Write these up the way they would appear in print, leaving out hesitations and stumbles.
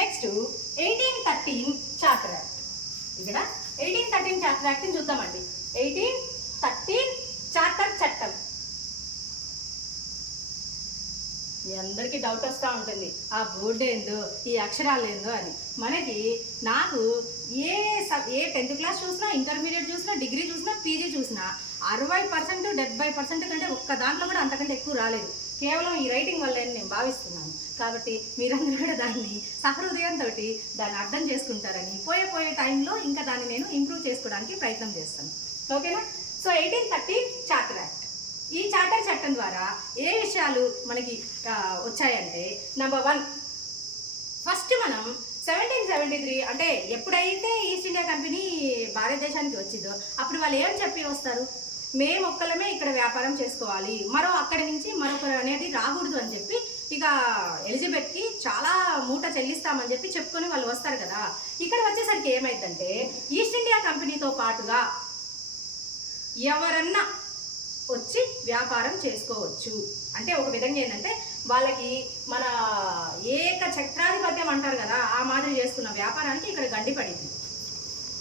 Next 1813 charter act. ఇక్కడ 1813 charter యాక్ట్ని చూద్దామండి. 1813 charter చట్టం. మీ అందరికీ డౌట్ వస్తూ ఉంటుంది, ఆ బోర్డు ఏందో ఈ అక్షరాలు ఏందో అని. నాకు ఏ 10th క్లాస్ చూసినా, ఇంటర్మీడియట్ చూసినా, డిగ్రీ చూసినా, పీజీ చూసినా 60% 70% కంటే ఒక్క దాంట్లో కూడా అంతకంటే ఎక్కువ రాలేదు. కేవలం ఈ రైటింగ్ వల్ల నేను భావిస్తున్నాను. కాబట్టి మీరందరూ కూడా దాన్ని సహృదయంతో దాన్ని అర్థం చేసుకుంటారని, పోయే టైంలో ఇంకా దాన్ని నేను ఇంప్రూవ్ చేసుకోవడానికి ప్రయత్నం చేస్తాను. ఓకేనా? So 1813 charter act. ఈ చార్టర్ చట్టం ద్వారా ఏ విషయాలు మనకి వచ్చాయంటే, నెంబర్ 1, ఫస్ట్ మనం 1773 అంటే ఎప్పుడైతే ఈస్ట్ ఇండియా కంపెనీ భారతదేశానికి వచ్చిందో అప్పుడు వాళ్ళు ఏం చెప్పి వస్తారు, మేము ఒక్కలమే ఇక్కడ వ్యాపారం చేసుకోవాలి, అక్కడి నుంచి మరొకరు అనేది రాకూడదు అని చెప్పి ఇక ఎలిజబెత్కి చాలా మూట చెల్లిస్తామని చెప్పి చెప్పుకొని వాళ్ళు వస్తారు కదా. ఇక్కడ వచ్చేసరికి ఏమైందంటే, ఈస్ట్ ఇండియా కంపెనీతో పాటుగా ఎవరన్నా వచ్చి వ్యాపారం చేసుకోవచ్చు. అంటే ఒక విధంగా ఏంటంటే వాళ్ళకి మన ఏక చక్రాధిపత్యం అంటారు కదా, ఆ మాదిరి చేసుకున్న వ్యాపారానికి ఇక్కడ గండి పడింది.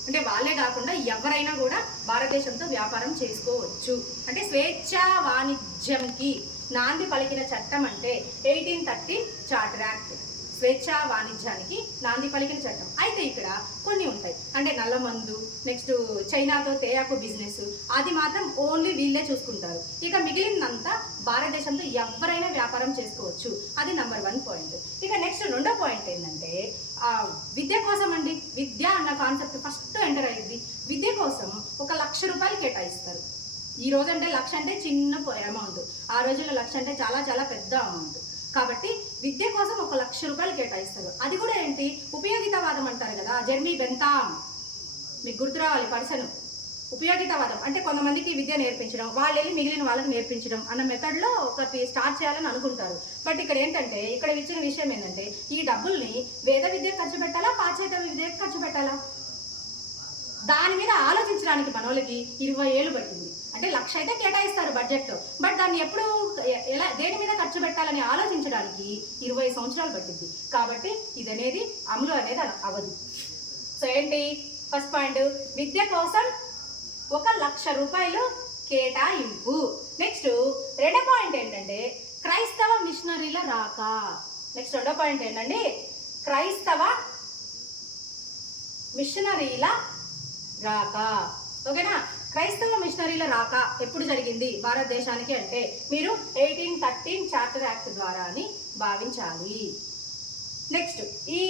అంటే వాళ్ళే కాకుండా ఎవరైనా కూడా భారతదేశంతో వ్యాపారం చేసుకోవచ్చు. అంటే స్వేచ్ఛా వాణిజ్యంకి నాంది పలికిన చట్టం అంటే 1813 చార్టర్ యాక్ట్. స్వేచ్ఛా వాణిజ్యానికి నాంది పలికిన చట్టం. అయితే ఇక్కడ కొన్ని ఉంటాయి, అంటే నల్లమందు, నెక్స్ట్ చైనాతో తేయాకు బిజినెస్, అది మాత్రం ఓన్లీ వీళ్ళే చూసుకుంటారు. ఇక మిగిలినంతా భారతదేశంతో ఎవరైనా వ్యాపారం చేసుకోవచ్చు. అది నెంబర్ 1 పాయింట్. ఇక నెక్స్ట్ 2వ పాయింట్ ఏంటంటే, విద్య కోసం అండి. విద్య అన్న కాన్సెప్ట్ ఫస్ట్ ఎంటర్ అయ్యింది. విద్య కోసం 1 లక్ష రూపాయలు కేటాయిస్తారు. ఈ రోజు అంటే 1 లక్ష అంటే చిన్న అమౌంట్, ఆ రోజుల్లో 1 లక్ష అంటే చాలా చాలా పెద్ద అమౌంట్. కాబట్టి విద్య కోసం 1 లక్ష రూపాయలు కేటాయిస్తారు. అది కూడా ఏంటి, ఉపయోగితవాదం అంటారు కదా, జెర్మీ బెంతామ్, మీకు గుర్తు రావాలి పర్సన్. ఉపయోగితవాదం అంటే కొంతమందికి విద్య నేర్పించడం, వాళ్ళు వెళ్ళి మిగిలిన వాళ్ళకి నేర్పించడం అన్న మెథడ్లో ఒకటి స్టార్ట్ చేయాలని అనుకుంటారు. బట్ ఇక్కడ ఏంటంటే, ఇక్కడ ఇచ్చిన విషయం ఏంటంటే, ఈ డబ్బుల్ని వేద విద్యకు ఖర్చు పెట్టాలా, పాశ్చాత్య విద్యకు ఖర్చు పెట్టాలా, దాని మీద ఆలోచించడానికి మనోళ్ళకి 20 ఏళ్ళు పట్టింది. అంటే 1 లక్ష అయితే కేటాయిస్తారు బడ్జెట్, బట్ దాన్ని ఎప్పుడు దేని మీద ఖర్చు పెట్టాలని ఆలోచించడానికి 20 సంవత్సరాలు పట్టింది. కాబట్టి ఇది అనేది అమలు అనేది అవ్వదు. సో ఏంటి, ఫస్ట్ పాయింట్ విద్య కోసం 1 లక్ష రూపాయలు కేటాయింపు. నెక్స్ట్ 2వ పాయింట్ ఏంటంటే, క్రైస్తవ మిషనరీల రాక. నెక్స్ట్ 2వ పాయింట్ ఏంటండి, క్రైస్తవ మిషనరీల రాక. ఓకేనా? క్రైస్తవ మిషనరీల రాక ఎప్పుడు జరిగింది భారతదేశానికి అంటే, మీరు 1813 చార్టర్ యాక్ట్ ద్వారా అని భావించాలి. నెక్స్ట్ ఈ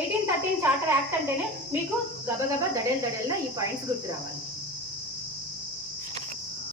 1813 చార్టర్ యాక్ట్ అంటేనే మీకు గబగబా దడేల ఈ పాయింట్స్ గుర్తు రావాలి.